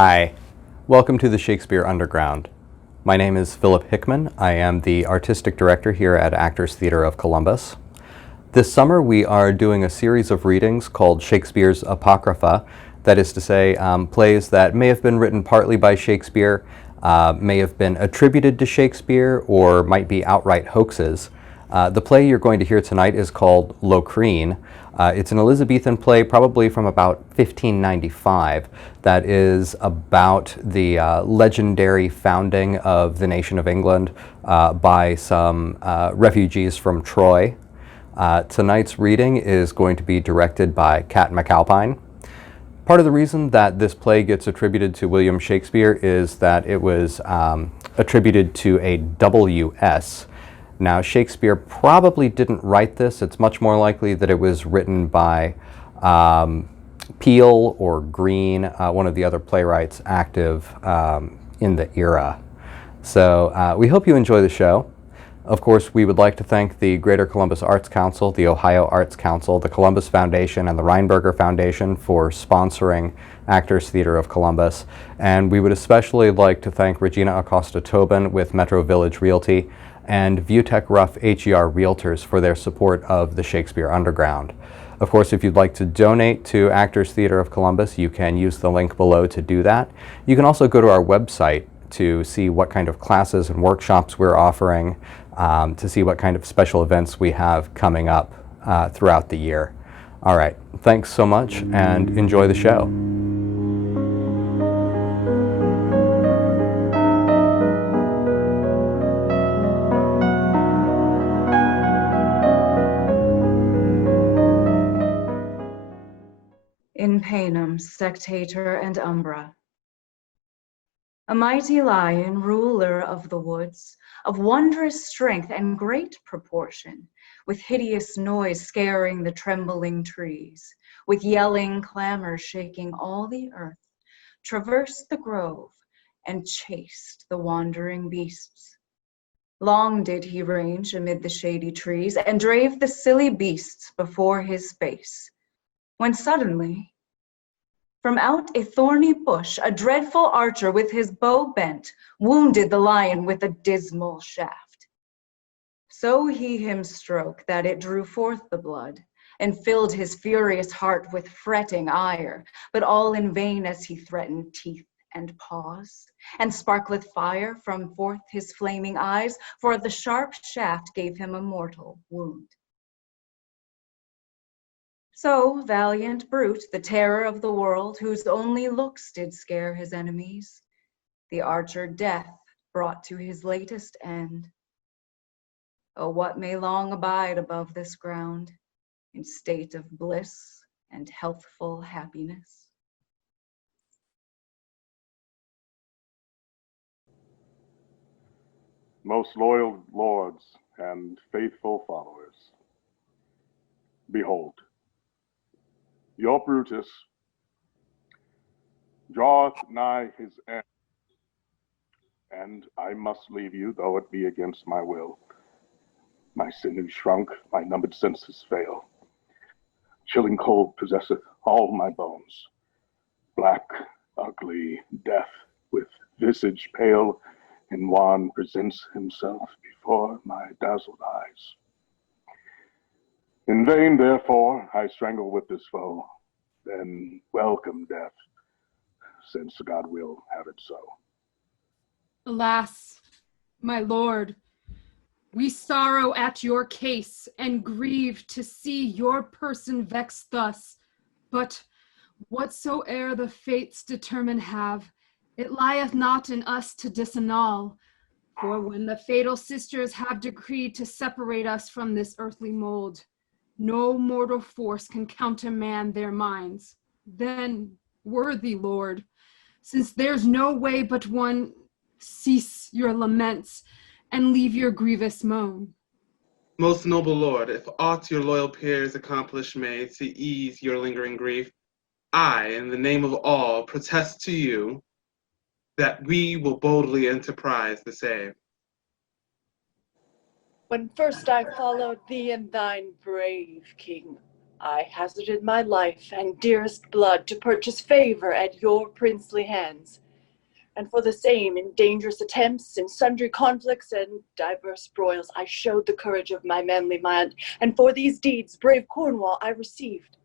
Hi, welcome to the Shakespeare Underground. My name is Philip Hickman. I am the Artistic Director here at Actors Theatre of Columbus. This summer we are doing a series of readings called Shakespeare's Apocrypha, that is to say, plays that may have been written partly by Shakespeare, may have been attributed to Shakespeare, or might be outright hoaxes. The play you're going to hear tonight is called Locrine. It's an Elizabethan play, probably from about 1595, that is about the legendary founding of the nation of England by some refugees from Troy. Tonight's reading is going to be directed by MCALPINE. Part of the reason that this play gets attributed to William Shakespeare is that it was attributed to a W.S. Now, Shakespeare probably didn't write this. It's much more likely that it was written by Peel or Green, one of the other playwrights active in the era. So we hope you enjoy the show. Of course, we would like to thank the Greater Columbus Arts Council, the Ohio Arts Council, the Columbus Foundation, and the Reinberger Foundation for sponsoring Actors Theatre of Columbus. And we would especially like to thank Regina Acosta-Tobin with Metro Village Realty and Viewtech Ruff HER Realtors for their support of the Shakespeare Underground. Of course, if you'd like to donate to Actors Theatre of Columbus, you can use the link below to do that. You can also go to our website to see what kind of classes and workshops we're offering, to see what kind of special events we have coming up throughout the year. All right, thanks so much and enjoy the show. In Panem, Spectator and Umbra. A mighty lion, ruler of the woods, of wondrous strength and great proportion, with hideous noise scaring the trembling trees, with yelling clamor shaking all the earth, traversed the grove and chased the wandering beasts. Long did he range amid the shady trees and drave the silly beasts before his face, when suddenly, from out a thorny bush, a dreadful archer with his bow bent wounded the lion with a dismal shaft. So he him stroke that it drew forth the blood and filled his furious heart with fretting ire, but all in vain as he threatened teeth and paws, and sparkleth fire from forth his flaming eyes, for the sharp shaft gave him a mortal wound. So valiant Brute, the terror of the world, whose only looks did scare his enemies, the archer Death brought to his latest end. Oh, what may long abide above this ground, in state of bliss and healthful happiness? Most loyal lords and faithful followers, behold, your Brutus draweth nigh his end, and I must leave you, though it be against my will. My sinews shrunk, my numbered senses fail. Chilling cold possesseth all my bones. Black, ugly Death, with visage pale and wan, presents himself before my dazzled eyes. In vain, therefore, I strangle with this foe, then welcome Death, since God will have it so. Alas, my lord, we sorrow at your case and grieve to see your person vexed thus. But whatsoe'er the fates determine have, it lieth not in us to disannul. For when the fatal sisters have decreed to separate us from this earthly mold, no mortal force can countermand their minds. Then, worthy lord, since there's no way but one, cease your laments and leave your grievous moan. Most noble lord, if aught your loyal peers accomplish may to ease your lingering grief, I, in the name of all, protest to you that we will boldly enterprise the same. When first I followed thee and thine brave king, I hazarded my life and dearest blood to purchase favor at your princely hands. And for the same, in dangerous attempts, in sundry conflicts and diverse broils, I showed the courage of my manly mind. And for these deeds, brave Cornwall, I received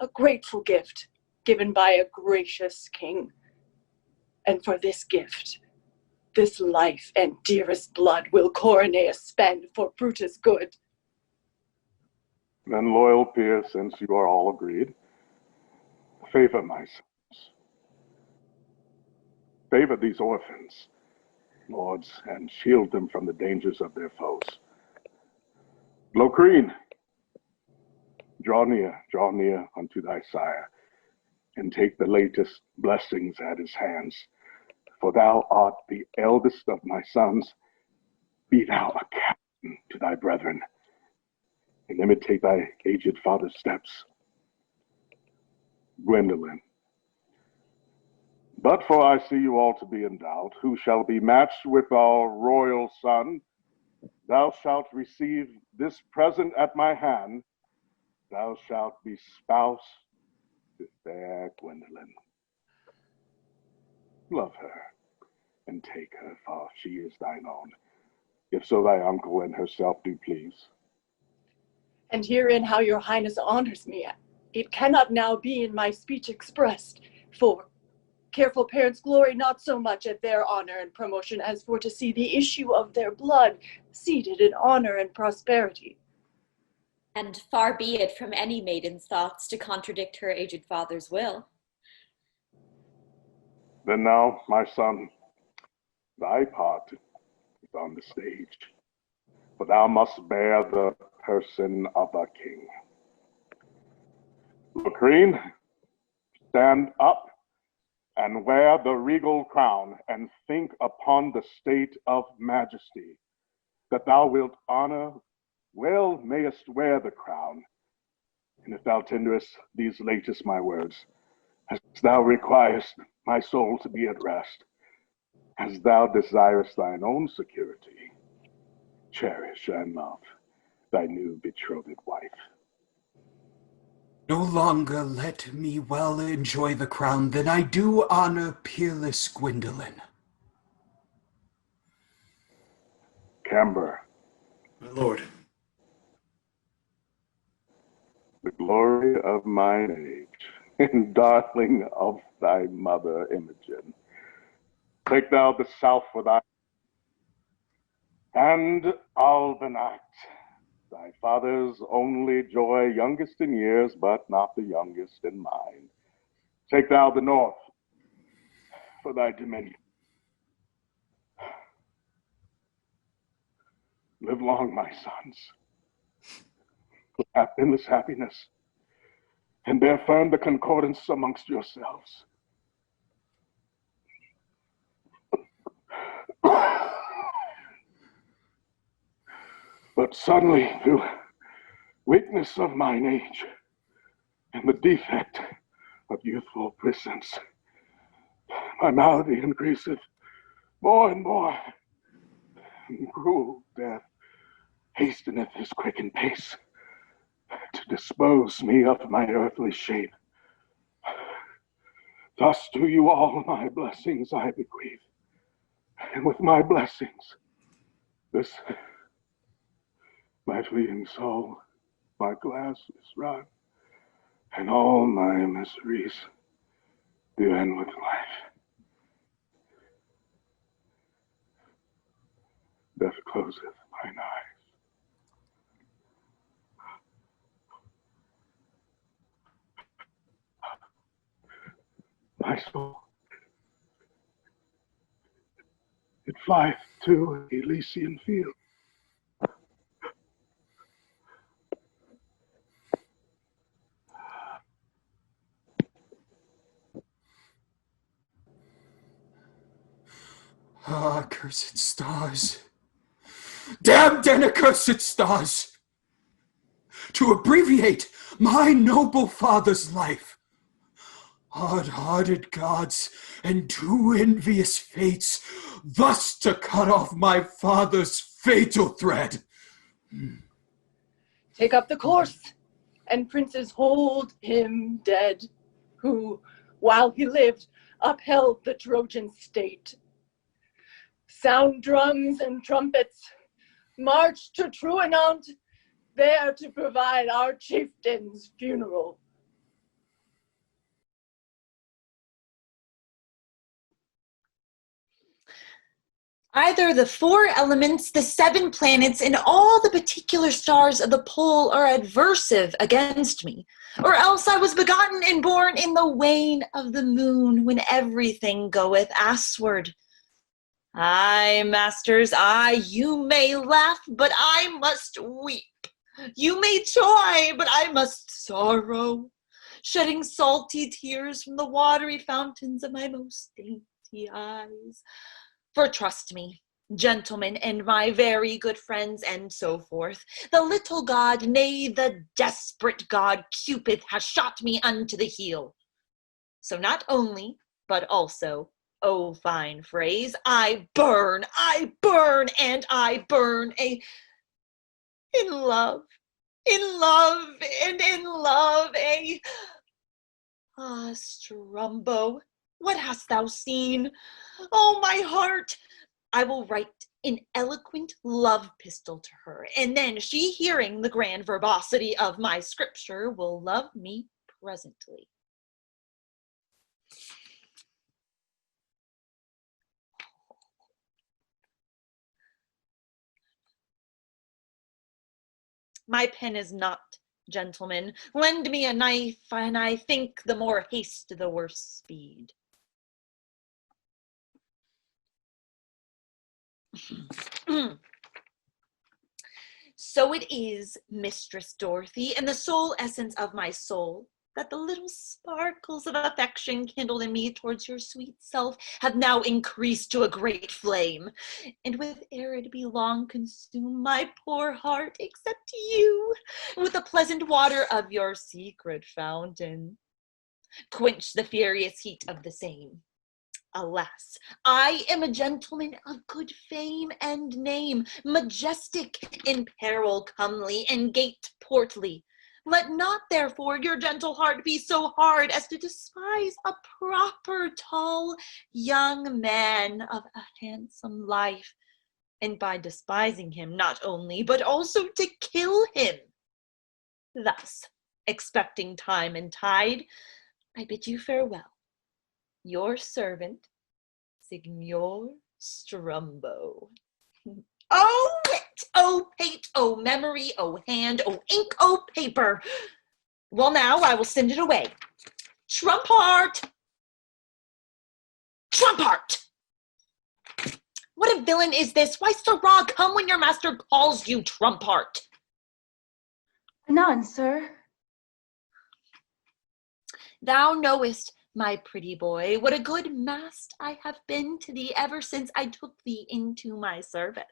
a grateful gift given by a gracious king. And for this gift, this life and dearest blood will Corineius spend for Brutus' good. Then, loyal peers, since you are all agreed, favor my sons. Favor these orphans, lords, and shield them from the dangers of their foes. Locrine, draw near unto thy sire, and take the latest blessings at his hands. For thou art the eldest of my sons. Be thou a captain to thy brethren, and imitate thy aged father's steps. Gwendoline. But for I see you all to be in doubt, who shall be matched with our royal son. Thou shalt receive this present at my hand. Thou shalt be spouse to fair Gwendoline. Love her, and take her, for she is thine own, if so thy uncle and herself do please. And herein how your highness honors me, it cannot now be in my speech expressed, for careful parents glory not so much at their honor and promotion as for to see the issue of their blood seated in honor and prosperity. And far be it from any maiden's thoughts to contradict her aged father's will. Then now, my son, thy part is on the stage, for thou must bear the person of a king. Locrine, stand up and wear the regal crown, and think upon the state of majesty, that thou wilt honor, well mayest wear the crown. And if thou tenderest these latest my words, as thou requirest my soul to be at rest, as thou desirest thine own security, cherish and love thy new betrothed wife. No longer let me well enjoy the crown than I do honor peerless Gwendoline. Camber. My lord. The glory of mine age, and darling of thy mother Imogen, take thou the south for thy, and Albanact, thy father's only joy, youngest in years, but not the youngest in mind. Take thou the north for thy dominion. Live long, my sons, in this happiness, and bear firm the concordance amongst yourselves. But suddenly, through weakness of mine age and the defect of youthful presence, my malady increaseth more and more, and cruel death hasteneth his quickened pace to dispose me of my earthly shape. Thus to you all my blessings I bequeath, and with my blessings, this my fleeting soul, my glass is run, and all my miseries do end with life. Death closeth mine eyes. My soul, it flieth to Elysian field. Ah, cursed stars. Damned and accursed stars! To abbreviate my noble father's life, hard-hearted gods and too envious fates, thus to cut off my father's fatal thread. Take up the course, and princes hold him dead, who, while he lived, upheld the Trojan state. Sound drums and trumpets, march to Troynouanт, there to provide our chieftain's funeral. Either the 4 elements, the 7 planets, and all the particular stars of the pole are adversive against me, or else I was begotten and born in the wane of the moon, when everything goeth assward. Aye, masters, aye, you may laugh, but I must weep. You may toy, but I must sorrow, shedding salty tears from the watery fountains of my most dainty eyes. For trust me, gentlemen, and my very good friends, and so forth, the little god, nay, the desperate god Cupid, has shot me unto the heel. So not only, but also, oh fine phrase, I burn, and I burn in love, and in love, Ah, Strumbo, what hast thou seen? Oh, my heart! I will write an eloquent love pistol to her, and then she, hearing the grand verbosity of my scripture, will love me presently. My pen is not, gentlemen. Lend me a knife, and I think the more haste, the worse speed. So it is, Mistress Dorothy, and the sole essence of my soul, that the little sparkles of affection kindled in me towards your sweet self have now increased to a great flame, and with ere it be long consume my poor heart, except you, with the pleasant water of your secret fountain, quench the furious heat of the same. Alas, I am a gentleman of good fame and name, majestic in peril comely, and gait portly. Let not, therefore, your gentle heart be so hard as to despise a proper, tall, young man of a handsome life, and by despising him not only, but also to kill him. Thus, expecting time and tide, I bid you farewell. Your servant, Signor Strumbo. Oh wit, oh pate, oh memory, oh hand, oh ink, oh paper. Well, now I will send it away. Trompart! Trompart! What a villain is this? Why, sirrah, come when your master calls you, Trompart. None, sir. Thou knowest, my pretty boy, what a good mast I have been to thee ever since I took thee into my service.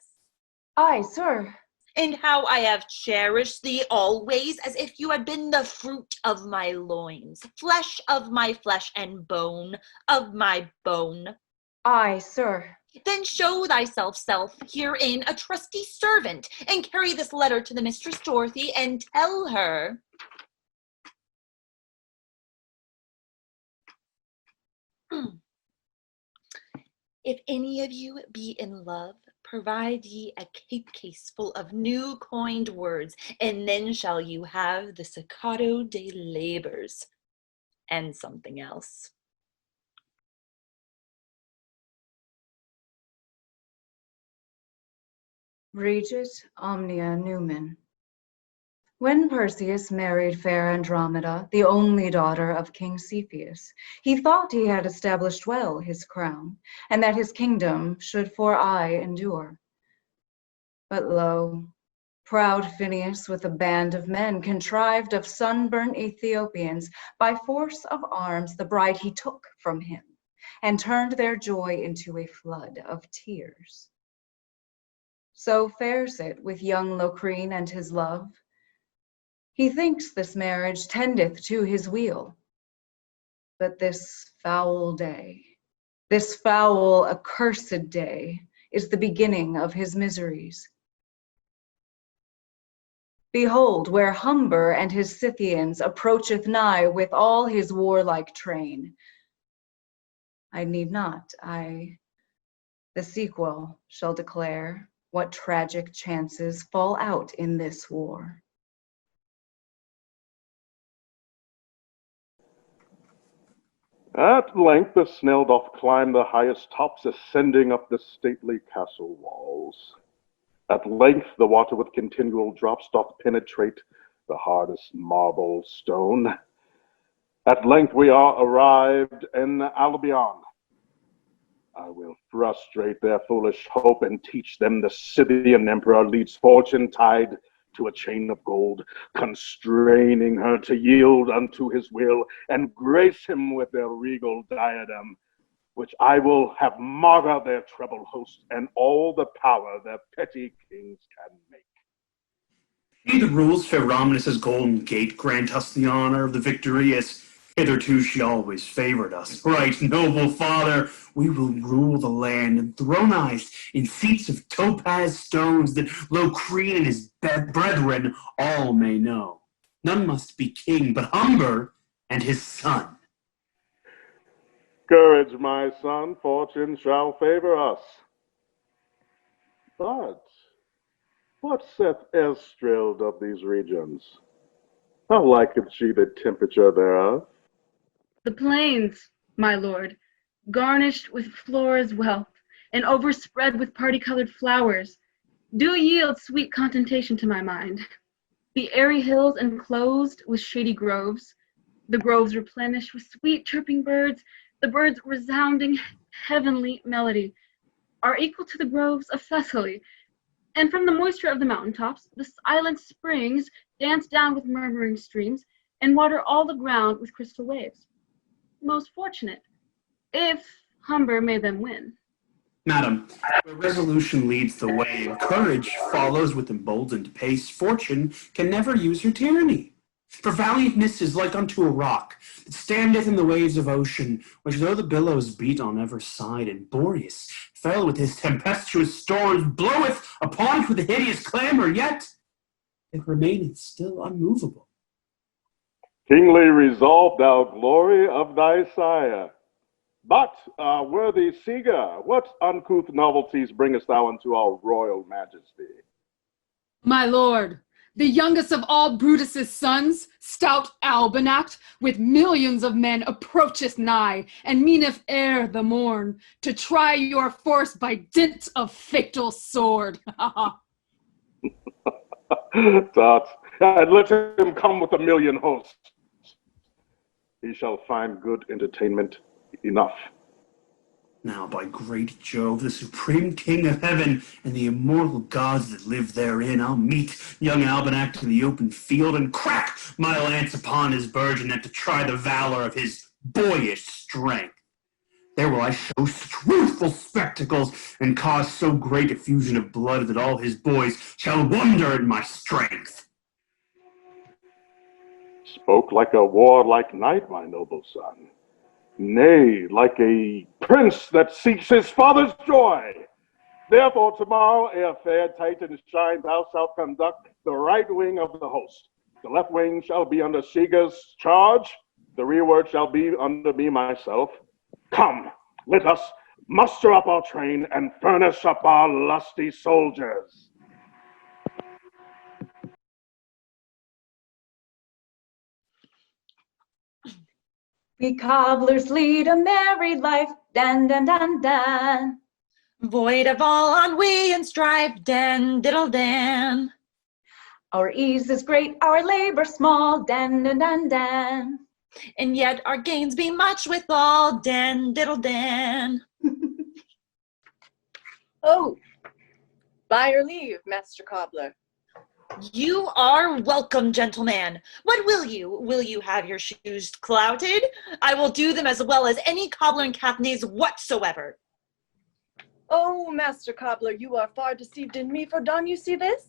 Aye, sir. And how I have cherished thee always as if you had been the fruit of my loins, flesh of my flesh, and bone of my bone. Aye, sir. Then show thyself herein a trusty servant, and carry this letter to the Mistress Dorothy, and tell her, if any of you be in love, provide ye a cape case full of new coined words, and then shall you have the Staccato de labors, and something else. Regit omnia numen. When Perseus married fair Andromeda, the only daughter of King Cepheus, he thought he had established well his crown, and that his kingdom should for aye endure. But lo, proud Phineus with a band of men contrived of sunburnt Ethiopians by force of arms the bride he took from him, and turned their joy into a flood of tears. So fares it with young Locrine and his love. He thinks this marriage tendeth to his weal. But this foul day, this foul accursed day, is the beginning of his miseries. Behold, where Humber and his Scythians approacheth nigh with all his warlike train. I need not, the sequel shall declare what tragic chances fall out in this war. At length the snail doth climb the highest tops, ascending up the stately castle walls. At length the water with continual drops doth penetrate the hardest marble stone. At length we are arrived in Albion. I will frustrate their foolish hope and teach them the Scythian emperor leads fortune tied to a chain of gold, constraining her to yield unto his will, and grace him with their regal diadem, which I will have martyr their treble host and all the power their petty kings can make. He that rules fair Romulus' golden gate grant us the honor of the victory, as hitherto she always favored us. Right, noble father, we will rule the land, enthronized in feats of topaz stones that Locrine and his brethren all may know. None must be king but Humber and his son. Courage, my son, fortune shall favor us. But what saith Estrild of these regions? How liketh she the temperature thereof? The plains, my lord, garnished with Flora's wealth, and overspread with party-colored flowers, do yield sweet contentation to my mind. The airy hills enclosed with shady groves, the groves replenished with sweet chirping birds, the birds' resounding heavenly melody, are equal to the groves of Thessaly, and from the moisture of the mountaintops, the silent springs dance down with murmuring streams, and water all the ground with crystal waves. Most fortunate, if Humber may them win. Madam, where resolution leads the way and courage follows with emboldened pace, fortune can never use her tyranny. For valiantness is like unto a rock that standeth in the waves of ocean, which though the billows beat on every side, and Boreas fell with his tempestuous storms, bloweth upon it with a hideous clamor, yet it remaineth still unmovable. Kingly resolve, thou glory of thy sire. But, worthy seeger, what uncouth novelties bringest thou unto our royal majesty? My lord, the youngest of all Brutus's sons, stout Albanact, with millions of men approacheth nigh, and meaneth ere the morn, to try your force by dint of fatal sword. Tut, and let him come with 1,000,000 hosts. He shall find good entertainment enough. Now, by great Jove, the supreme king of heaven, and the immortal gods that live therein, I'll meet young Albanact in the open field, and crack my lance upon his burgeonet to try the valor of his boyish strength. There will I show such ruthful spectacles, and cause so great effusion of blood that all his boys shall wonder at my strength. Spoke like a warlike knight, my noble son. Nay, like a prince that seeks his father's joy. Therefore tomorrow, ere fair Titan shine, thou shalt conduct the right wing of the host. The left wing shall be under Seeger's charge. The rearward shall be under me myself. Come, let us muster up our train and furnish up our lusty soldiers. We cobblers lead a merry life, dan dan dan dan. Void of all ennui and strife, dan diddle dan. Our ease is great, our labor small, dan dan dan dan. And yet our gains be much withal, dan diddle dan. Oh, by your leave, Master Cobbler. You are welcome, gentleman. What will you? Will you have your shoes clouted? I will do them as well as any cobbler in Caithness whatsoever. Oh, Master Cobbler, you are far deceived in me, for don you see this?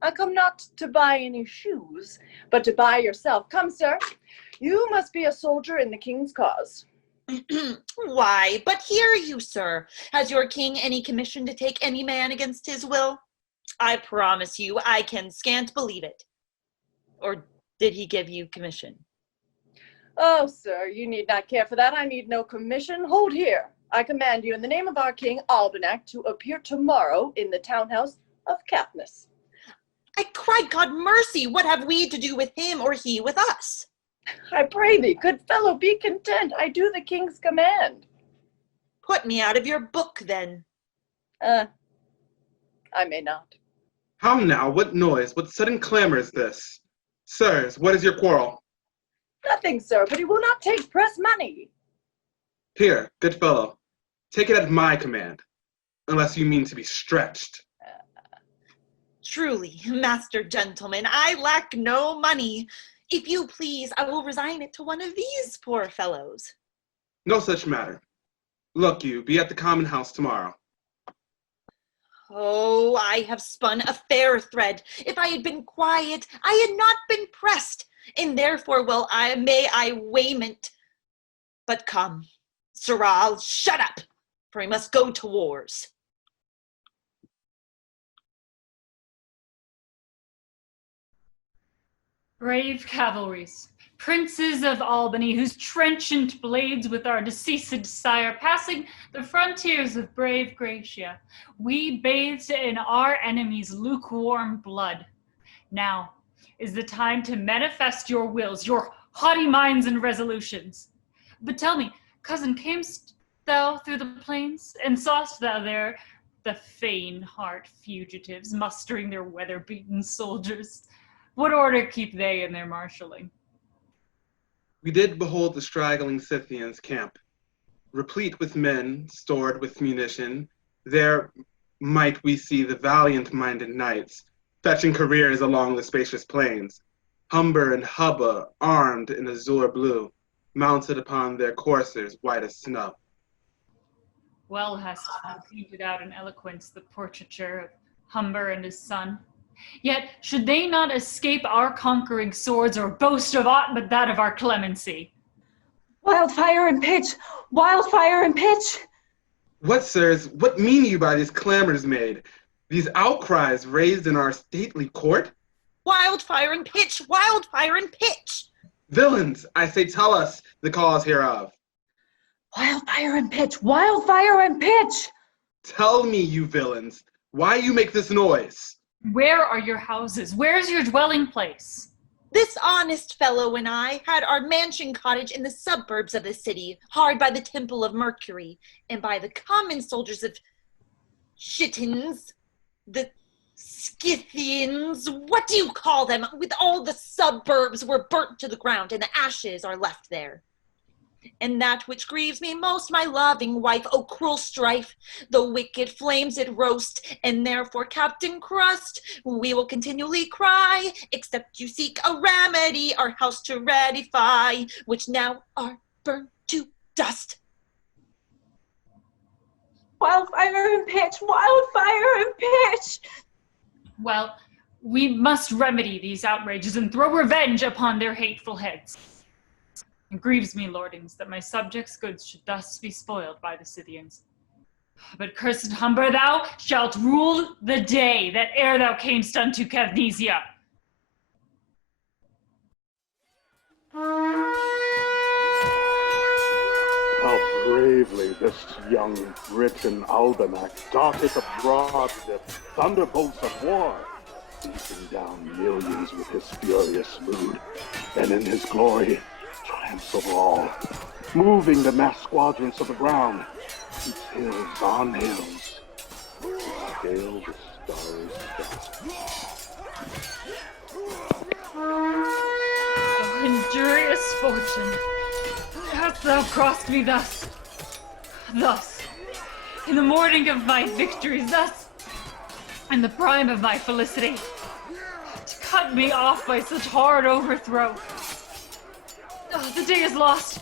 I come not to buy any shoes, but to buy yourself. Come, sir, you must be a soldier in the king's cause. Why, but hear you, sir. Has your king any commission to take any man against his will? I promise you, I can scant believe it. Or did he give you commission? Oh, sir, you need not care for that. I need no commission. Hold here. I command you in the name of our king, Albanact, to appear tomorrow in the townhouse of Katniss. I cry God mercy, what have we to do with him or he with us? I pray thee, good fellow, be content. I do the king's command. Put me out of your book, then. I may not. How now, what noise, what sudden clamor is this? Sirs, what is your quarrel? Nothing, sir, but he will not take press money. Here, good fellow, take it at my command, unless you mean to be stretched. Truly, master gentleman, I lack no money. If you please, I will resign it to one of these poor fellows. No such matter. Look you, be at the common house tomorrow. Oh, I have spun a fair thread. If I had been quiet, I had not been pressed, and therefore may I wayment. But come, sirrah, shut up, for I must go to wars. Brave cavalries, princes of Albany, whose trenchant blades with our deceased sire, passing the frontiers of brave Gracia, we bathed in our enemies' lukewarm blood. Now is the time to manifest your wills, your haughty minds and resolutions. But tell me, cousin, camest thou through the plains, and sawest thou there the faint-heart fugitives mustering their weather-beaten soldiers? What order keep they in their marshalling? We did behold the straggling Scythians' camp, replete with men, stored with munition. There might we see the valiant-minded knights, fetching careers along the spacious plains, Humber and Hubbaa, armed in azure blue, mounted upon their coursers white as snow. Well hast thou painted out in eloquence the portraiture of Humber and his son. Yet should they not escape our conquering swords or boast of aught but that of our clemency? Wildfire and pitch! Wildfire and pitch! What, sirs, what mean you by these clamors made, these outcries raised in our stately court? Wildfire and pitch! Wildfire and pitch! Villains, I say, tell us the cause hereof. Wildfire and pitch! Wildfire and pitch! Tell me, you villains, why you make this noise? Where are your houses? Where's your dwelling place? This honest fellow and I had our mansion cottage in the suburbs of the city, hard by the Temple of Mercury, and by the common soldiers of Shitins, the Scythians, what do you call them? With all the suburbs were burnt to the ground, and the ashes are left there. And that which grieves me most, my loving wife, oh cruel strife, the wicked flames it roast, and therefore, Captain Crust, we will continually cry, except you seek a remedy, our house to redify, which now are burned to dust. Wildfire and pitch! Wildfire and pitch! Well, we must remedy these outrages and throw revenge upon their hateful heads. It grieves me, lordings, that my subjects' goods should thus be spoiled by the Scythians. But cursed Humber, thou shalt rule the day that ere thou camest unto Cavnesia. How bravely this young Briton Albanact darteth abroad with thunderbolts of war, beating down millions with his furious mood, and in his glory triumphs over all, moving the massed squadrons of the ground, keeps hills on hills, to scale the starry sky. Oh, injurious fortune, hast thou crossed me thus, in the morning of my victories, thus, in the prime of my felicity, to cut me off by such hard overthrow. Oh, the day is lost.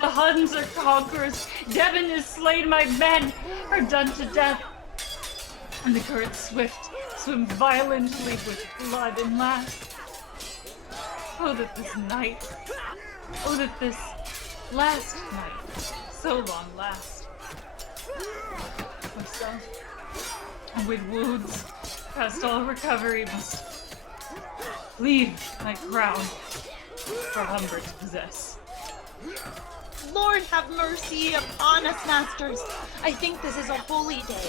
The Huns are conquerors. Devon is slain. My men are done to death. And the currents swift swim violently with blood and last. Oh, that this night, oh, that this last night, so long last. Myself, with wounds, past all recovery, must leave my crown for Humber to possess. Lord have mercy upon us, masters. I think this is a holy day.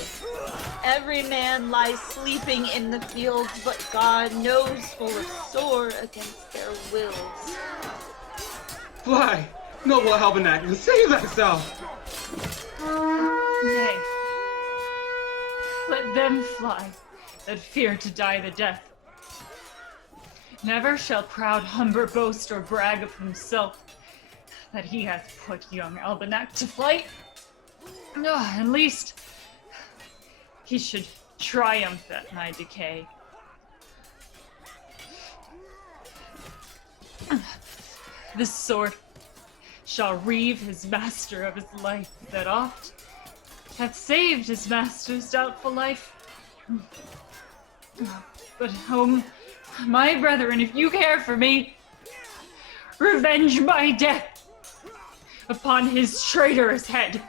Every man lies sleeping in the fields, but God knows full of sore against their wills. Fly, noble Albanact, and save thyself! Nay, let them fly that fear to die the death. Never shall proud Humber boast or brag of himself that he hath put young Albanact to flight. At least he should triumph at my decay. This sword shall reave his master of his life that oft hath saved his master's doubtful life. But oh, my brethren, if you care for me, revenge my death upon his traitorous head.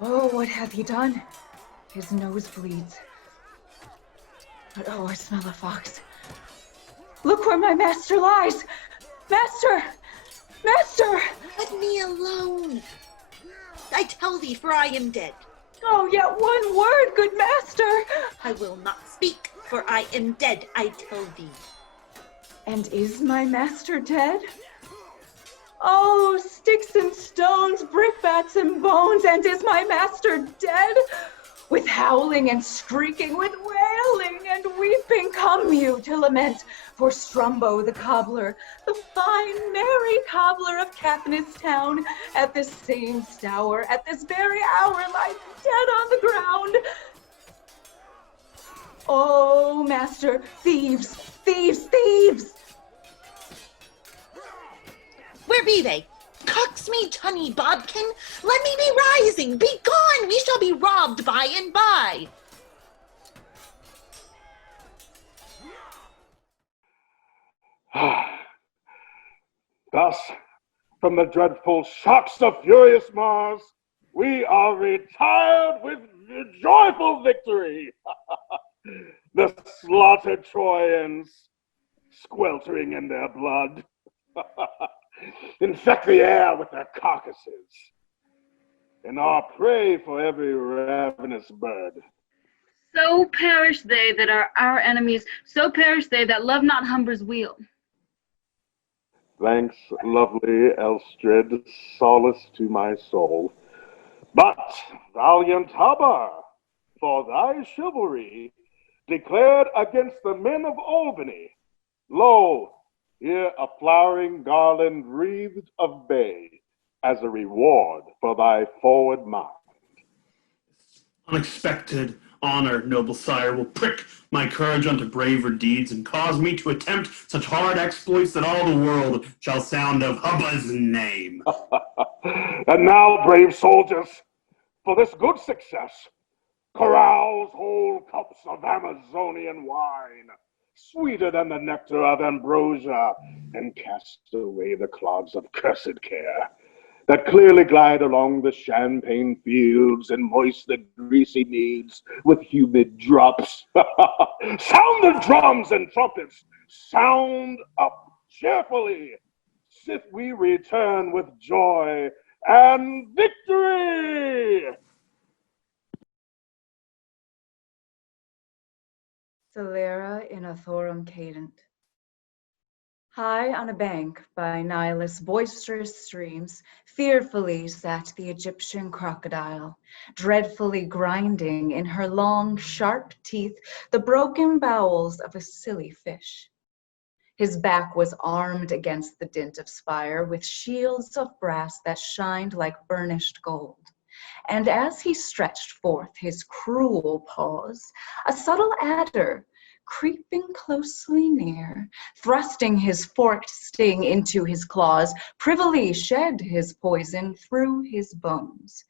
Oh, what hath he done? His nose bleeds. But oh, I smell a fox. Look where my master lies! Master! Master! Let me alone. I tell thee, for I am dead. Oh, yet one word, good master! I will not speak, for I am dead, I tell thee. And is my master dead? Oh, sticks and stones, brickbats and bones, and is my master dead? With howling and shrieking, with wailing and weeping, come you to lament for Strumbo the cobbler, the fine, merry cobbler of Caithness town, at this same stour, at this very hour, lies dead on the ground. Oh, master, thieves, thieves, thieves! Where be they? Cox me, tunny bodkin! Let me be rising! Be gone! We shall be robbed by and by! Thus, from the dreadful shocks of furious Mars, we are retired with joyful victory. The slaughtered Trojans, sweltering in their blood, infect the air with their carcasses, and are prey for every ravenous bird. So perish they that are our enemies, so perish they that love not Humber's weal. Thanks, lovely Estrild, solace to my soul. But, valiant Hubbaa, for thy chivalry, declared against the men of Albany, lo, here a flowering garland wreathed of bay, as a reward for thy forward mind. Unexpected honor, noble sire, will prick my courage unto braver deeds and cause me to attempt such hard exploits that all the world shall sound of Hubbaa's name. And now, brave soldiers, for this good success, carouse whole cups of Amazonian wine, sweeter than the nectar of ambrosia, and cast away the clods of cursed care that clearly glide along the champagne fields and moist the greasy meads with humid drops. Sound the drums and trumpets, sound up cheerfully, sith we return with joy and victory! Celera in Athorum cadent. High on a bank by Nilus' boisterous streams, fearfully sat the Egyptian crocodile, dreadfully grinding in her long, sharp teeth the broken bowels of a silly fish. His back was armed against the dint of spire with shields of brass that shined like burnished gold. And as he stretched forth his cruel paws, a subtle adder, creeping closely near, thrusting his forked sting into his claws, privily shed his poison through his bones,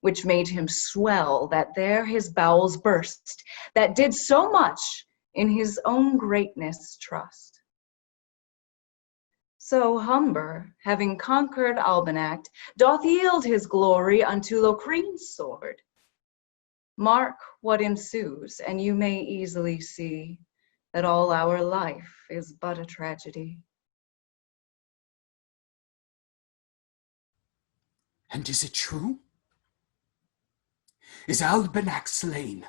which made him swell, that there his bowels burst, that did so much in his own greatness trust. So Humber, having conquered Albanact, doth yield his glory unto Locrine's sword. Mark what ensues, and you may easily see that all our life is but a tragedy. And is it true? Is Albanact slain?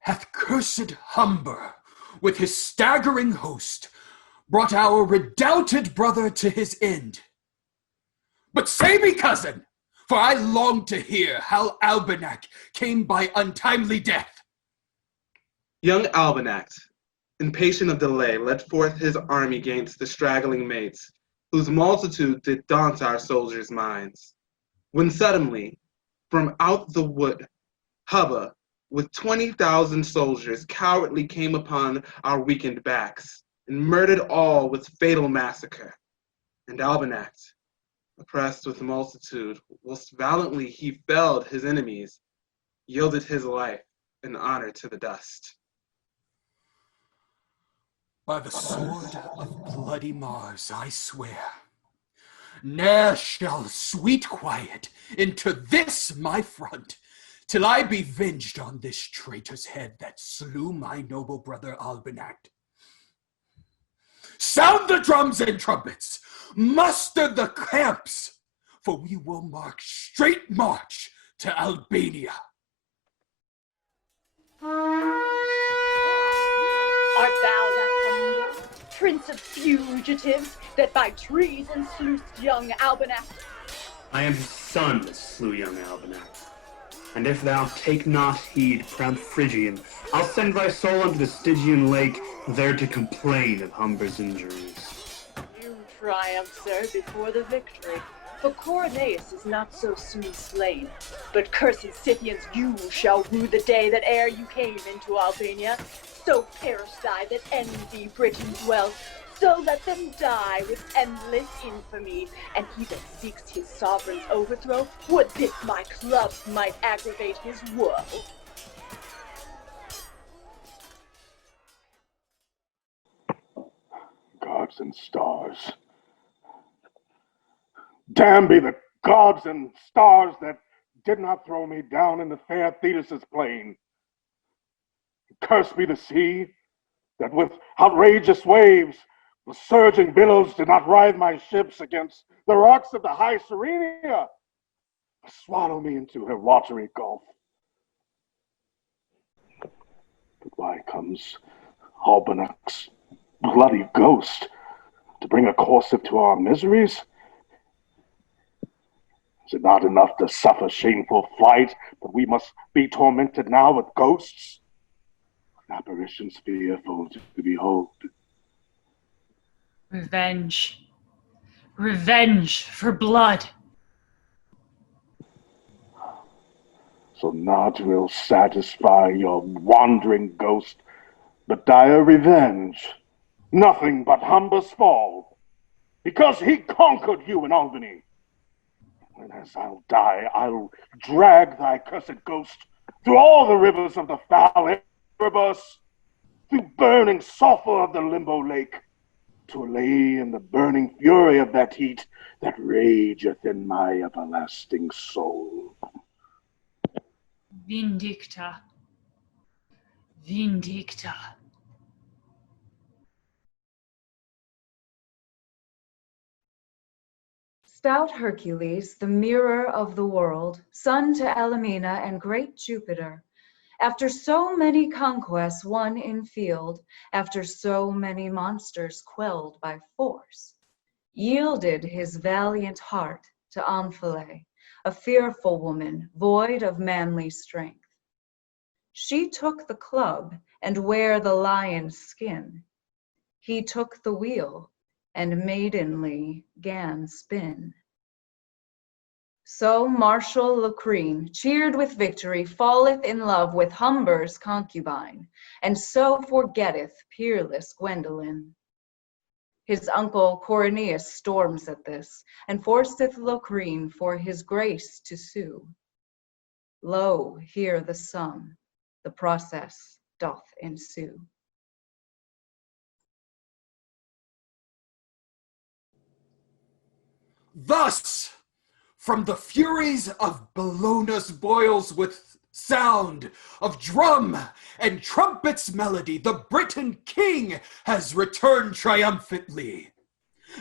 Hath cursed Humber, with his staggering host, brought our redoubted brother to his end? But say me, cousin, for I long to hear how Albanact came by untimely death. Young Albanact, impatient of delay, led forth his army against the straggling mates, whose multitude did daunt our soldiers' minds. When suddenly, from out the wood, Hubbaa, with 20,000 soldiers, cowardly came upon our weakened backs, and murdered all with fatal massacre. And Albanact, oppressed with multitude, whilst valiantly he felled his enemies, yielded his life in honor to the dust. By the sword of bloody Mars, I swear, ne'er shall sweet quiet enter this my front, till I be venged on this traitor's head that slew my noble brother Albanact. Sound the drums and trumpets, muster the camps, for we will mark straight march to Albania. Art thou that Humber, prince of fugitives, that by treason slew'st young Albanact? I am his son that slew young Albanact. And if thou take not heed, proud Phrygian, I'll send thy soul unto the Stygian lake, there to complain of Humber's injuries. You triumph, sir, before the victory. For Corineius is not so soon slain, but cursed Scythians, you shall rue the day that ere you came into Albania. So perished I that envy Britain's wealth, so let them die with endless infamy, and he that seeks his sovereign's overthrow, would this my clubs might aggravate his woe. Gods and stars. Damn be the gods and stars that did not throw me down in the fair Thetis' plain. Cursed be the sea that with outrageous waves, the surging billows did not ride my ships against the rocks of the high Serenia, swallow me into her watery gulf. But why comes Albanact's bloody ghost to bring a corsive to our miseries? Is it not enough to suffer shameful flight, but we must be tormented now with ghosts? Apparitions fearful to behold. Revenge. Revenge for blood. So naught will satisfy your wandering ghost, but dire revenge. Nothing but Humber's fall, because he conquered you in Albany. And as I'll die, I'll drag thy cursed ghost through all the rivers of the foul Erebus, through burning sulfur of the limbo lake, to allay in the burning fury of that heat that rageth in my everlasting soul. Vindicta. Vindicta. Stout Hercules, the mirror of the world, son to Alamina and great Jupiter, after so many conquests won in field, after so many monsters quelled by force, yielded his valiant heart to Omphale, a fearful woman, void of manly strength. She took the club and ware the lion's skin. He took the wheel and maidenly gan spin. So martial Locrine, cheered with victory, falleth in love with Humber's concubine, and so forgetteth peerless Gwendoline. His uncle Corineius storms at this, and forceth Locrine for his grace to sue. Lo, here the sum, the process doth ensue. Thus, from the furies of Bellona's boils with sound of drum and trumpet's melody, the Briton king has returned triumphantly.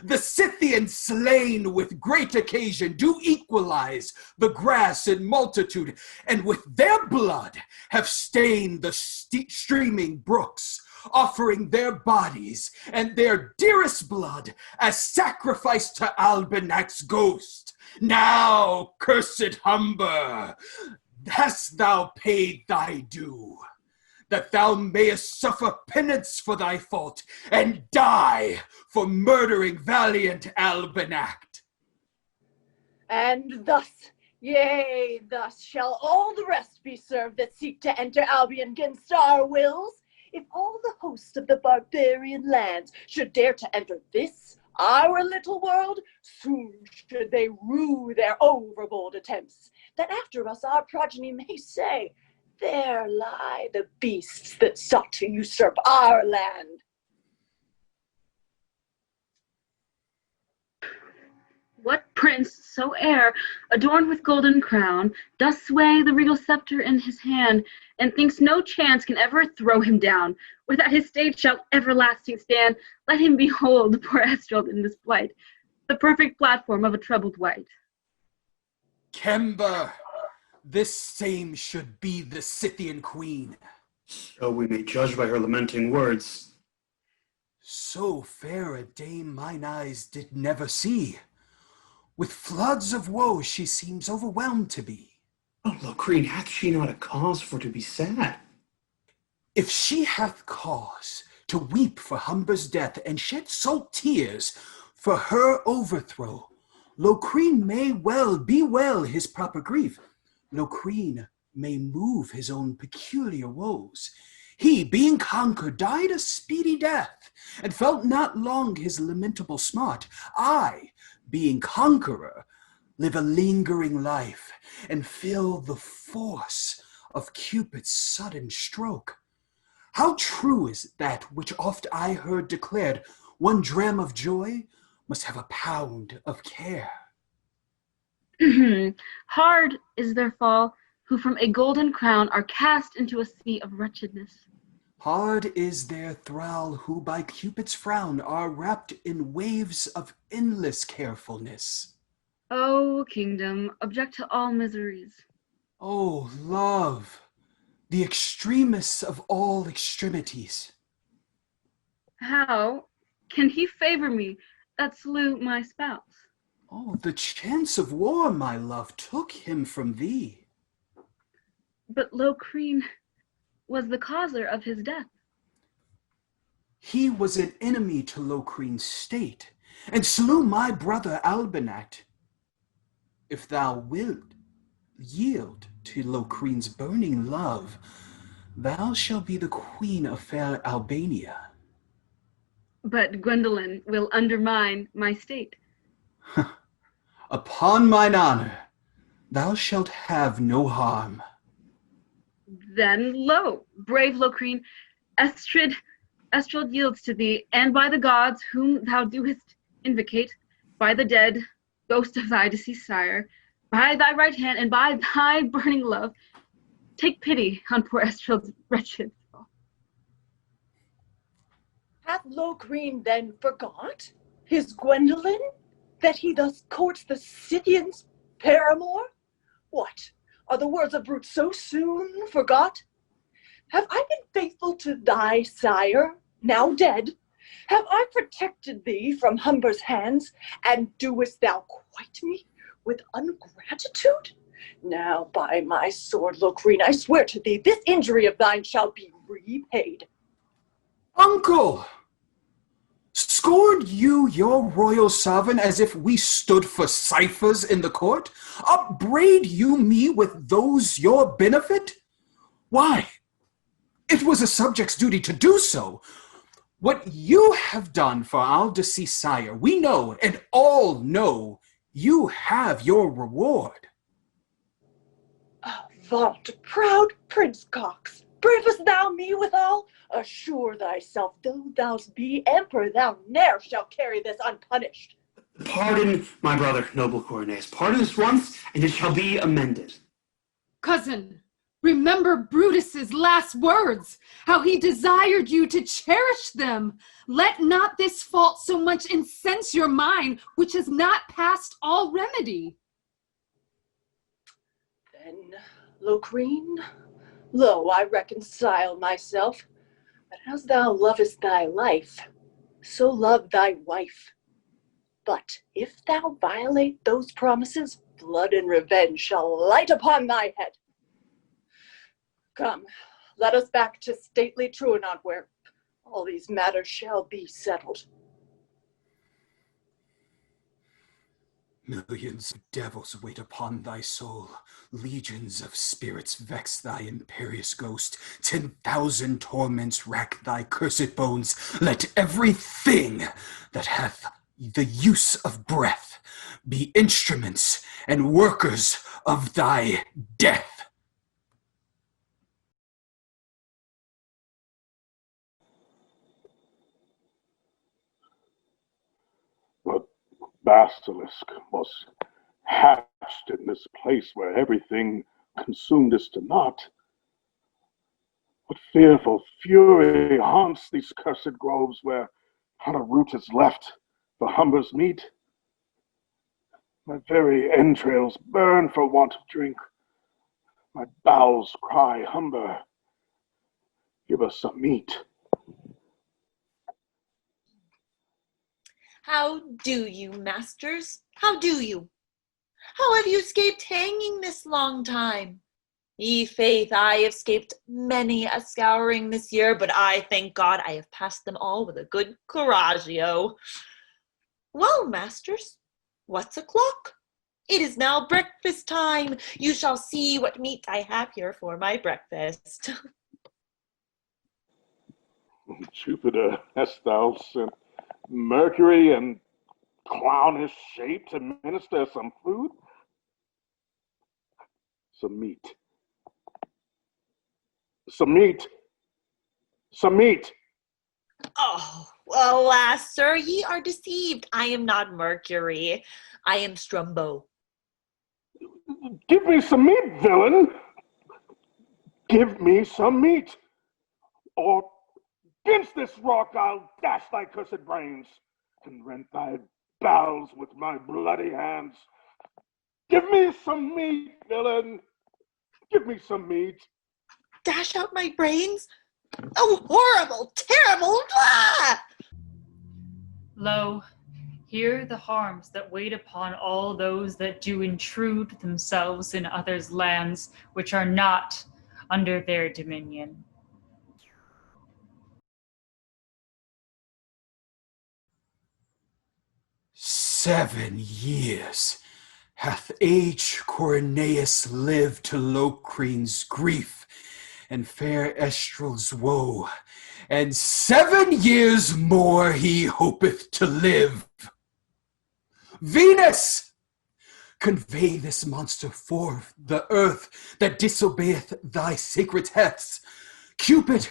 The Scythians slain with great occasion do equalize the grass in multitude, and with their blood have stained the streaming brooks, offering their bodies and their dearest blood as sacrifice to Albanact's ghost. Now, cursed Humber, hast thou paid thy due, that thou mayest suffer penance for thy fault and die for murdering valiant Albanact. And thus, yea, thus shall all the rest be served that seek to enter Albion 'gainst our wills. If all the host of the barbarian lands should dare to enter this, our little world, soon should they rue their overbold attempts, that after us our progeny may say, there lie the beasts that sought to usurp our land. What prince soe'er, adorned with golden crown, doth sway the regal scepter in his hand, and thinks no chance can ever throw him down, or that his state shall everlasting stand, let him behold poor Estrild in this plight, the perfect platform of a troubled wight. Camber, this same should be the Scythian queen. So we may judge by her lamenting words. So fair a dame mine eyes did never see. With floods of woe she seems overwhelmed to be. Oh, Locrine, hath she not a cause for to be sad? If she hath cause to weep for Humber's death and shed salt tears for her overthrow, Locrine may well bewail his proper grief. Locrine may move his own peculiar woes. He, being conquered, died a speedy death, and felt not long his lamentable smart. I, being conqueror, live a lingering life, and feel the force of Cupid's sudden stroke. How true is that which oft I heard declared, one dram of joy must have a pound of care. Hard is their fall, who from a golden crown are cast into a sea of wretchedness. Hard is their thrall, who by Cupid's frown are wrapped in waves of endless carefulness. O kingdom, object to all miseries. O love, the extremest of all extremities. How can he favor me that slew my spouse? Oh, the chance of war, my love, took him from thee. But Locrine was the causer of his death. He was an enemy to Locrine's state, and slew my brother Albanact. If thou wilt yield to Locrine's burning love, thou shalt be the queen of fair Albania. But Gwendoline will undermine my state. Upon mine honor, thou shalt have no harm. Then lo, brave Locrine, Estrild yields to thee, and by the gods whom thou doest invocate, by the dead, ghost of thy deceased sire, by thy right hand and by thy burning love, take pity on poor Estrild's wretched fall. Hath Locrine then forgot his Gwendoline, that he thus courts the Scythian's paramour? What, are the words of Brutus so soon forgot? Have I been faithful to thy sire, now dead? Have I protected thee from Humber's hands, and doest thou quite me with ungratitude? Now by my sword, Locrine, I swear to thee, this injury of thine shall be repaid. Uncle! Scored you your royal sovereign as if we stood for ciphers in the court? Upbraid you me with those your benefit? Why, it was a subject's duty to do so. What you have done for our deceased sire, we know, and all know, you have your reward. Avaunt, proud Prince Cox, bravest thou me withal? Assure thyself, though thou be emperor, thou ne'er shalt carry this unpunished. Pardon, my brother, noble Corineius. Pardon this once, and it shall be amended. Cousin, remember Brutus's last words, how he desired you to cherish them. Let not this fault so much incense your mind, which is not past all remedy. Then, Locrine, lo, I reconcile myself. But as thou lovest thy life, so love thy wife. But if thou violate those promises, blood and revenge shall light upon thy head. Come, let us back to stately Troynouan't, where all these matters shall be settled. Millions of devils wait upon thy soul. Legions of spirits vex thy imperious ghost. 10,000 torments rack thy cursed bones. Let everything that hath the use of breath be instruments and workers of thy death. The basilisk was hatched in this place where everything consumed is to naught. What fearful fury haunts these cursed groves where not a root is left for Humber's meat? My very entrails burn for want of drink. My bowels cry, Humber, give us some meat. How do you, masters? How do you? How have you escaped hanging this long time? Ye faith, I have escaped many a scouring this year, but I thank God I have passed them all with a good coraggio. Well, masters, what's o'clock? It is now breakfast time. You shall see what meat I have here for my breakfast. Jupiter, hast thou sent Mercury and clownish shape to minister some food? Some meat. Some meat. Some meat. Oh, alas, sir, ye are deceived. I am not Mercury. I am Strumbo. Give me some meat, villain. Give me some meat. Or against this rock I'll dash thy cursed brains and rent thy bowels with my bloody hands. Give me some meat, villain. Give me some meat. Dash out my brains? Oh, horrible, terrible! Blah! Lo, hear the harms that wait upon all those that do intrude themselves in others' lands which are not under their dominion. "7 years hath aged Corineius lived to Locrine's grief and fair Estrild's woe, and 7 years more he hopeth to live. Venus, convey this monster forth the earth that disobeyeth thy sacred texts. Cupid,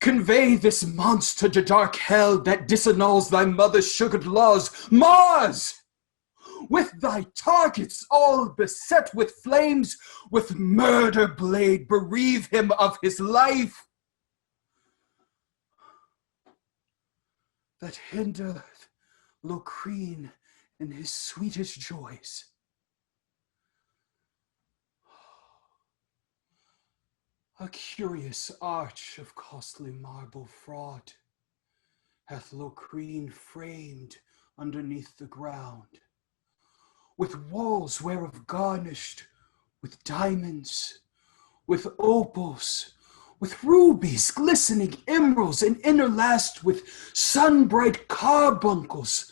convey this monster to dark hell that disannuls thy mother's sugared laws. Mars, with thy targets all beset with flames, with murder blade bereave him of his life. That hindereth Locrine in his sweetest joys. A curious arch of costly marble fraud hath Locrine framed underneath the ground, with walls whereof garnished with diamonds, with opals, with rubies, glistening emeralds, and interlaced with sun-bright carbuncles,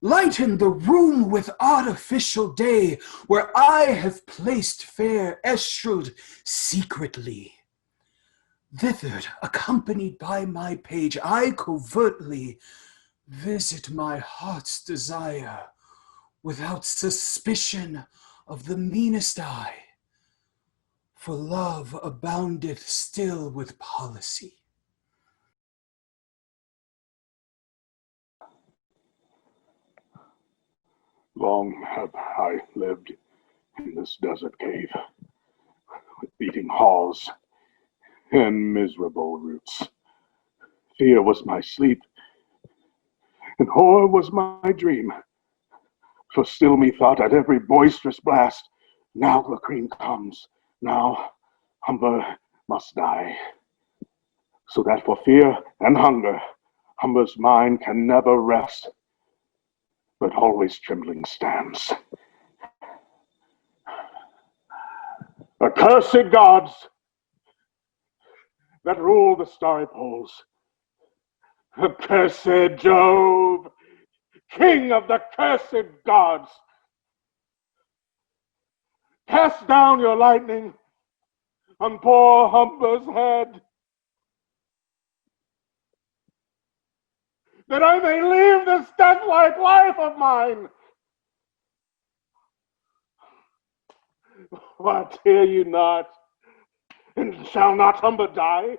lighten the room with artificial day, where I have placed fair Estrild secretly. Thither, accompanied by my page, I covertly visit my heart's desire, without suspicion of the meanest eye. For love aboundeth still with policy. Long have I lived in this desert cave, with beating halls and miserable roots. Fear was my sleep, and horror was my dream. For still methought at every boisterous blast, now Locrine comes, now Humber must die. So that for fear and hunger, Humber's mind can never rest, but always trembling stands. Accursed gods that rule the starry poles, accursed Jove, king of the cursed gods, cast down your lightning on poor Humber's head, that I may leave this death-like life of mine. What, hear you not? And shall not Humber die? Nay,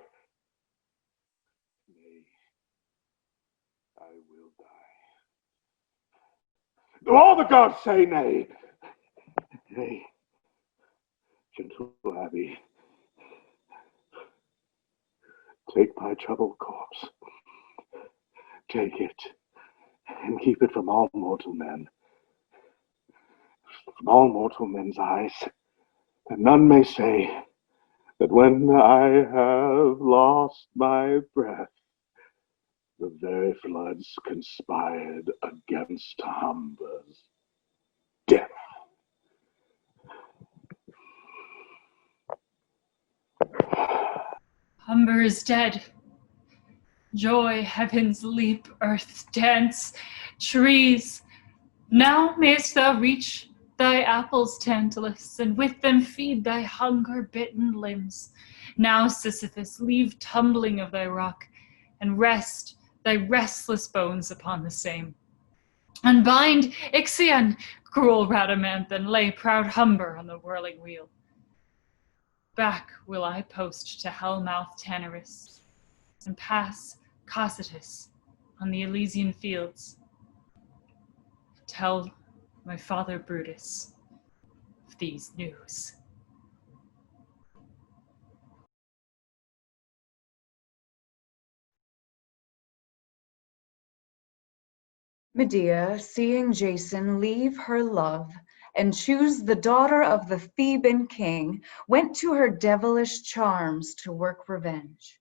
I will die. Do all the gods say nay? Nay, gentle Abbey, take my troubled corpse, take it, and keep it from all mortal men, from all mortal men's eyes, that none may say that when I have lost my breath, the very floods conspired against Humber's death. Humber is dead. Joy, heavens leap, earth dance, trees. Now mayst thou reach thy apples, Tantalus, and with them feed thy hunger-bitten limbs. Now, Sisyphus, leave tumbling of thy rock, and rest thy restless bones upon the same. Unbind Ixion, cruel Rhadamanth, and lay proud Humber on the whirling wheel. Back will I post to hell-mouthed Tanarus, and pass Cocytus on the Elysian fields. Tell my father Brutus of these news. Medea, seeing Jason leave her love and choose the daughter of the Theban king, went to her devilish charms to work revenge.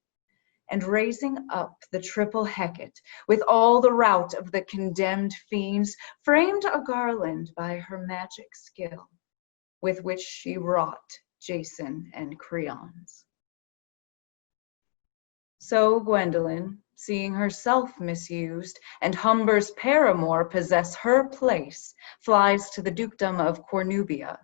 And raising up the triple Hecate, with all the rout of the condemned fiends, framed a garland by her magic skill, with which she wrought Jason and Creons. So Gwendoline, seeing herself misused, and Humber's paramour possess her place, flies to the dukedom of Cornubia,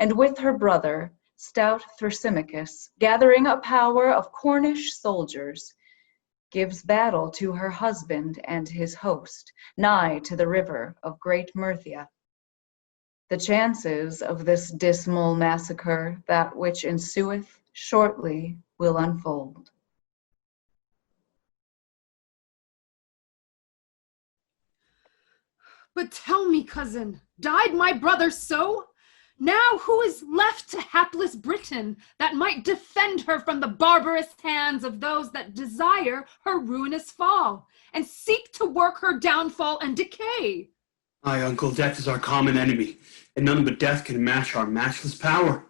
and with her brother, stout Thrasimachus, gathering a power of Cornish soldiers, gives battle to her husband and his host, nigh to the river of Great Myrthia. The chances of this dismal massacre, that which ensueth, shortly will unfold. But tell me, cousin, died my brother so? Now who is left to hapless Britain that might defend her from the barbarous hands of those that desire her ruinous fall, and seek to work her downfall and decay? Aye, uncle, death is our common enemy, and none but death can match our matchless power.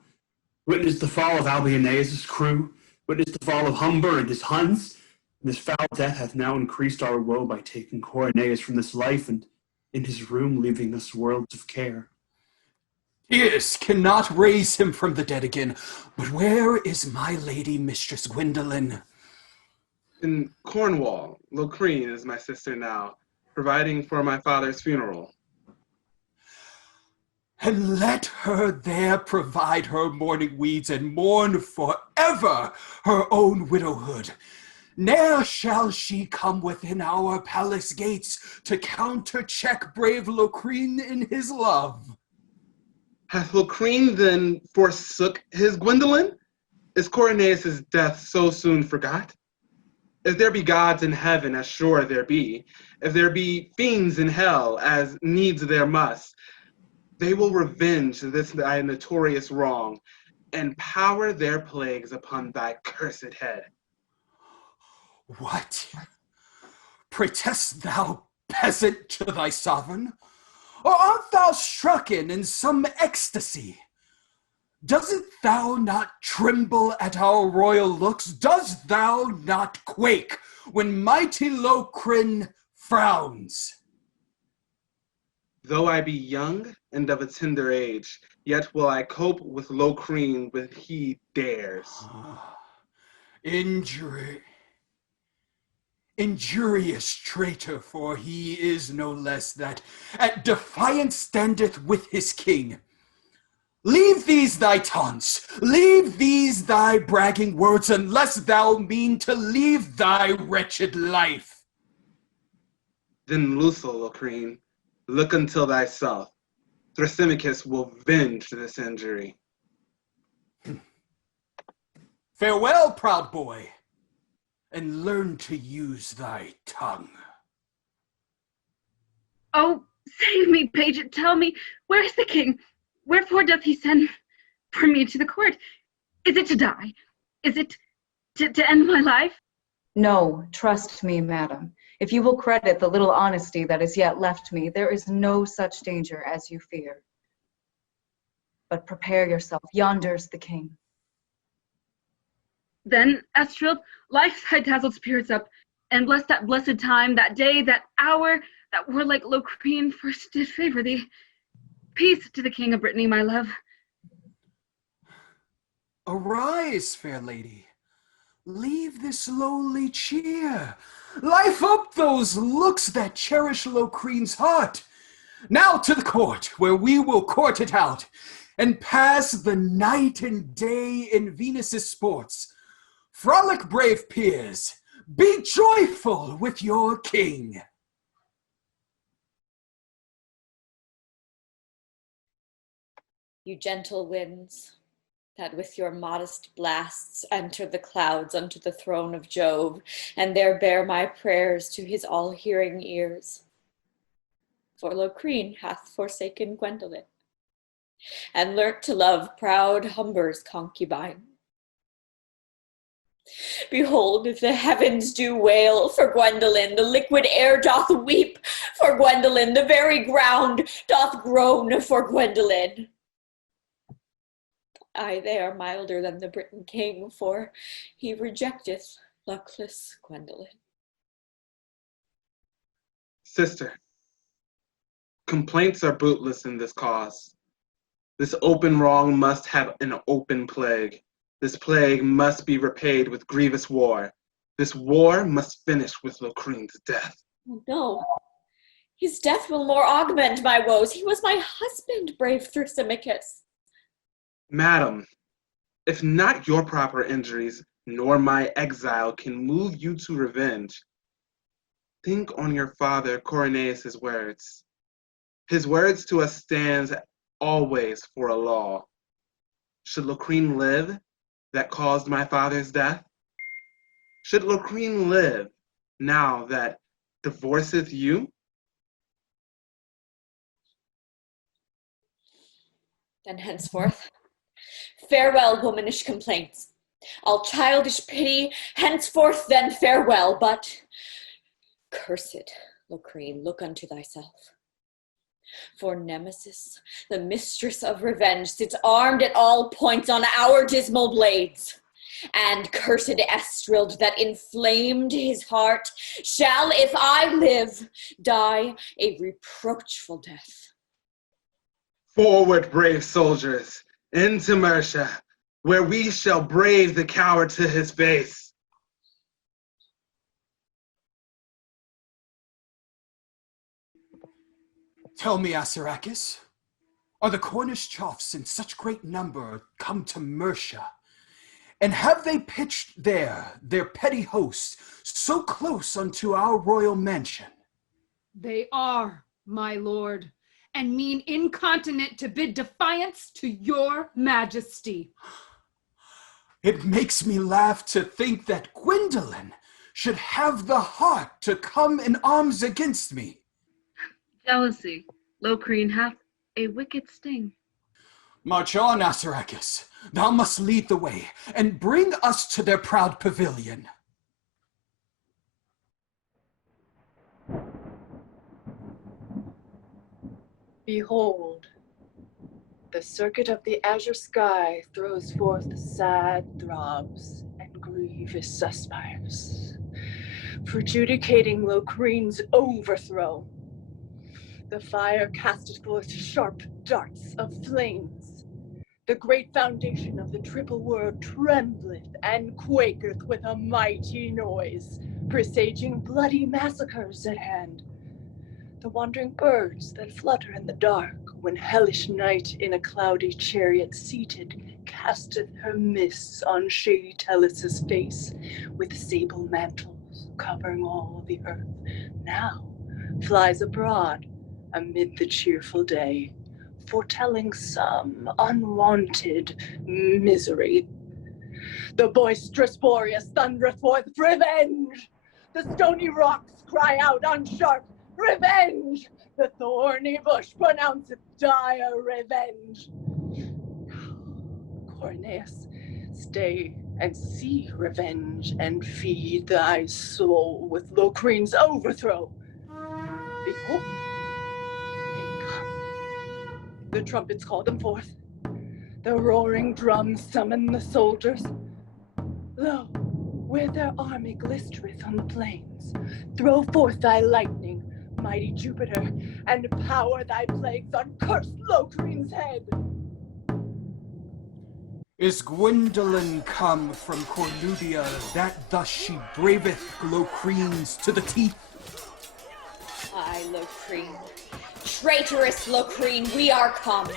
Witness the fall of Albanact' crew, witness the fall of Humber and his Huns, and this foul death hath now increased our woe by taking Corineius from this life, and in his room leaving us worlds of care. Tears cannot raise him from the dead again, but where is my lady mistress Gwendoline? In Cornwall, Locrine is my sister now, providing for my father's funeral. and let her there provide her mourning weeds and mourn forever her own widowhood. Ne'er shall she come within our palace gates to countercheck brave Locrine in his love. Hath Locrine then forsook his Gwendoline? Is Corineius' death so soon forgot? If there be gods in heaven, as sure there be, if there be fiends in hell, as needs there must, they will revenge this thy notorious wrong, and power their plagues upon thy cursed head. What? Protest thou, peasant, to thy sovereign? Or art thou strucken in some ecstasy? Doesn't thou not tremble at our royal looks? Dost thou not quake when mighty Locrine frowns? Though I be young and of a tender age, yet will I cope with Locrine when he dares. Injurious traitor, for he is no less that at defiance standeth with his king. Leave these thy taunts, leave these thy bragging words, unless thou mean to leave thy wretched life. Then loose, O Locrine, look until thyself. Thrasimachus will venge this injury. Farewell, proud boy, and learn to use thy tongue. Oh, save me, page, tell me, where is the king? Wherefore doth he send for me to the court? Is it to die? Is it to end my life? No, trust me, madam. If you will credit the little honesty that is yet left me, there is no such danger as you fear. But prepare yourself, yonder's the king. Then, Estrild, life's high-dazzled spirits up, and bless that blessed time, that day, that hour, that warlike Locrine first did favor thee. Peace to the king of Brittany, my love. Arise, fair lady. Leave this lowly cheer. Life up those looks that cherish Locrine's heart. Now to the court, where we will court it out, and pass the night and day in Venus' sports. Frolic, brave peers, be joyful with your king. You gentle winds, that with your modest blasts enter the clouds unto the throne of Jove, and there bear my prayers to his all-hearing ears. For Locrine hath forsaken Gwendoline, and learnt to love proud Humber's concubine. Behold, if the heavens do wail for Gwendoline, the liquid air doth weep for Gwendoline, the very ground doth groan for Gwendoline. Aye, they are milder than the Briton king, for he rejecteth luckless Gwendoline. Sister, complaints are bootless in this cause. This open wrong must have an open plague. This plague must be repaid with grievous war. This war must finish with Locrine's death. Oh, no, his death will more augment my woes. He was my husband, brave Thrasymachus. Madam, if not your proper injuries, nor my exile can move you to revenge, think on your father Corineius' words. His words to us stands always for a law. Should Locrine live, that caused my father's death? Should Locrine live, now that divorceth you? Then henceforth, farewell, womanish complaints. All childish pity, henceforth then farewell. But, cursed Locrine, look unto thyself. For Nemesis, the mistress of revenge, sits armed at all points on our dismal blades. And cursed Estrild, that inflamed his heart, shall, if I live, die a reproachful death. Forward, brave soldiers, into Mercia, where we shall brave the coward to his face. Tell me, Assarachus, Are the Cornish choughs in such great number come to Mercia? And have they pitched there their petty hosts so close unto our royal mansion? They are, my lord, and mean incontinent to bid defiance to your majesty. It makes me laugh to think that Gwendoline should have the heart to come in arms against me. Jealousy, Locrine, hath a wicked sting. March on, Assarachus. Thou must lead the way, and bring us to their proud pavilion. Behold, the circuit of the azure sky throws forth sad throbs and grievous suspires, prejudicating Locrine's overthrow. The fire casteth forth sharp darts of flames. The great foundation of the triple world trembleth and quaketh with a mighty noise, presaging bloody massacres at hand. The wandering birds that flutter in the dark when hellish night in a cloudy chariot seated casteth her mists on shady Telus' face with sable mantles covering all the earth, now flies abroad amid the cheerful day, foretelling some unwanted misery. The boisterous Boreas thundereth forth revenge. The stony rocks cry out on sharp revenge. The thorny bush pronounceth dire revenge. Corineius, stay and see revenge and feed thy soul with Locrine's overthrow. Behold, they come. The trumpets call them forth. The roaring drums summon the soldiers. Lo, where their army glistereth on the plains, throw forth thy lightning, mighty Jupiter, and power thy plagues on cursed Locrine's head. Is Gwendoline come from Cornudia, that thus she braveth Locrine's to the teeth? Aye, Locrine, traitorous Locrine, we are come,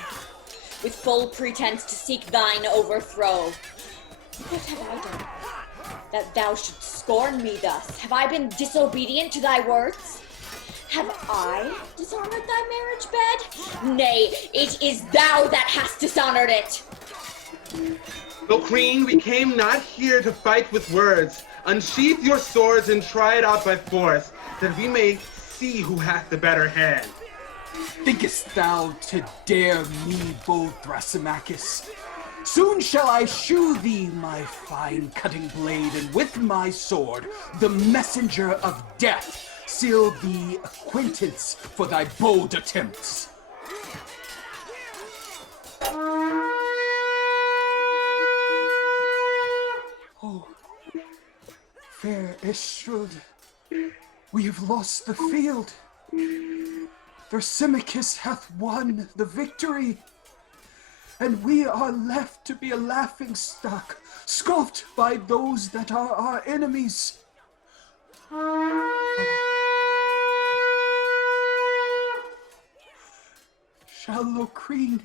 with full pretense to seek thine overthrow. What have I done, that thou shouldst scorn me thus? Have I been disobedient to thy words? Have I dishonored thy marriage bed? Nay, it is thou that hast dishonored it. Locrine, we came not here to fight with words. Unsheath your swords and try it out by force, that we may see who hath the better hand. Thinkest thou to dare me, bold Thrasimachus? Soon shall I shew thee my fine cutting blade, and with my sword, the messenger of death, seal thee acquaintance for thy bold attempts. Oh, fair Estrild, we have lost the field. Thrasimachus hath won the victory, and we are left to be a laughing stock, scoffed by those that are our enemies. Shall Locrine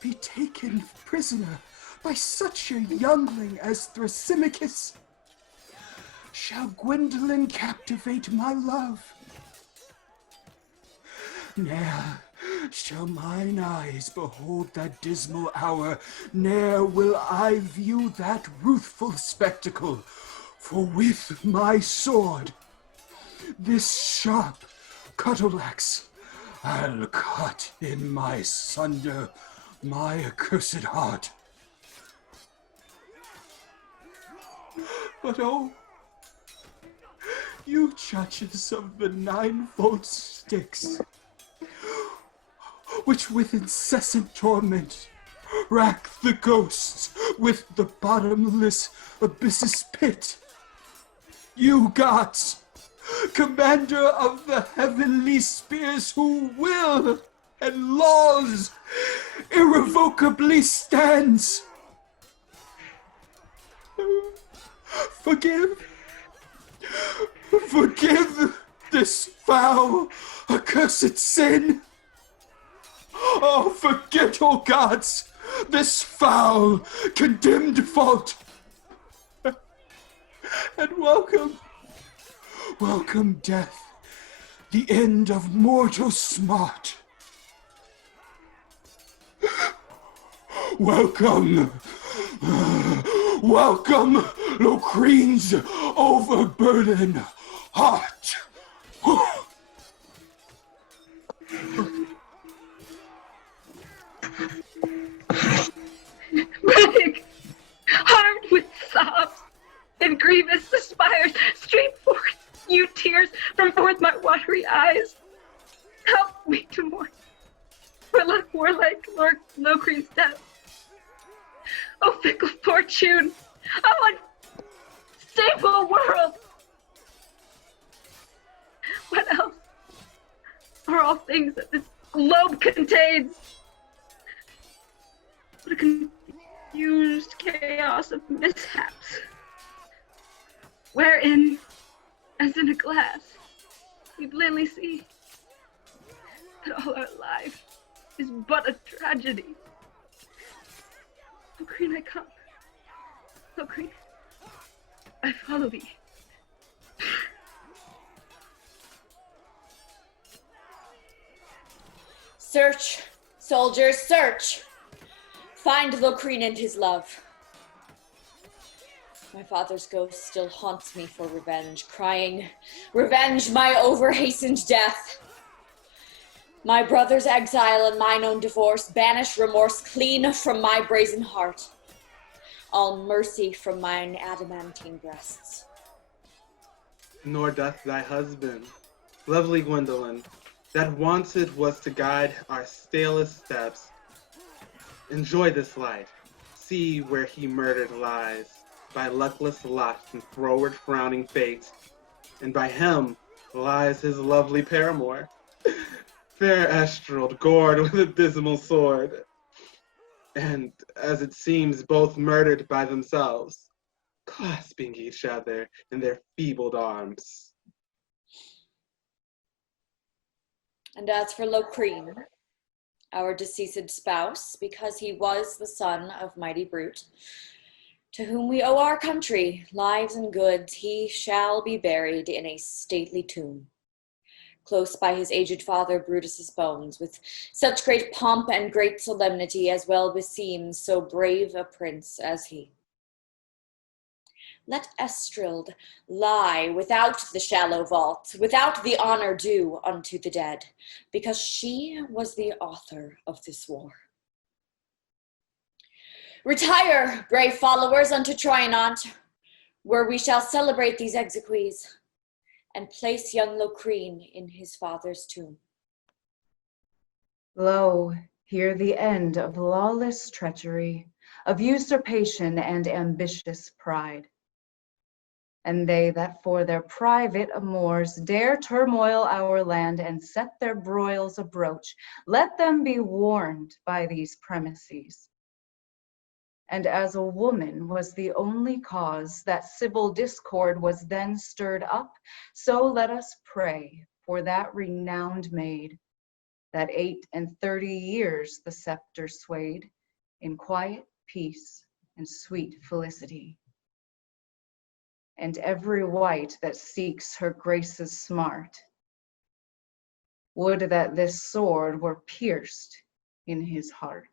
be taken prisoner by such a youngling as Thrasimachus? Shall Gwendoline captivate my love? Ne'er shall mine eyes behold that dismal hour, ne'er will I view that ruthful spectacle, for with my sword, this sharp cuttle-axe, I'll cut in my sunder my accursed heart. But oh, you judges of the ninefold Styx, which with incessant torment rack the ghosts with the bottomless abyss's pit. You gods, commander of the heavenly spears, who will and laws irrevocably stands. Forgive this foul, accursed sin. Oh, forget, O gods, this foul, condemned fault. And welcome death, the end of mortal smart. Welcome, Locrine's overburdened heart. Big, armed with sobs and grievous aspires, stream forth, you tears, from forth my watery eyes. Help me to mourn for warlike Lord Locrine's death. O fickle fortune, O unstable world! What else are all things that this globe contains? What a confused chaos of mishaps, wherein, as in a glass, we plainly see that all our life is but a tragedy. Locrine, I come. Locrine, I follow thee. Search, soldiers, search. Find Locrine and his love. My father's ghost still haunts me for revenge, crying, revenge my over-hastened death. My brother's exile and mine own divorce, banish remorse clean from my brazen heart. All mercy from mine adamantine breasts. Nor doth thy husband, lovely Gwendoline, that wanted was to guide our stalest steps. Enjoy this light, see where he murdered lies, by luckless lot and froward frowning fate, and by him lies his lovely paramour, fair Estrild, gored with a dismal sword, and, as it seems, both murdered by themselves, clasping each other in their feebled arms. And as for Locrine, our deceased spouse, because he was the son of mighty Brute, to whom we owe our country, lives and goods, he shall be buried in a stately tomb, close by his aged father Brutus's bones, with such great pomp and great solemnity as well beseems so brave a prince as he. Let Estrild lie without the shallow vault, without the honor due unto the dead, because she was the author of this war. Retire, brave followers, unto Troynouan't, where we shall celebrate these exequies, and place young Locrine in his father's tomb. Lo, here the end of lawless treachery, of usurpation and ambitious pride. And they that for their private amours dare turmoil our land and set their broils abroach, let them be warned by these premises. And as a woman was the only cause that civil discord was then stirred up, so let us pray for that renowned maid, that 38 years the scepter swayed, in quiet peace and sweet felicity. And every wight that seeks her grace's smart, would that this sword were pierced in his heart.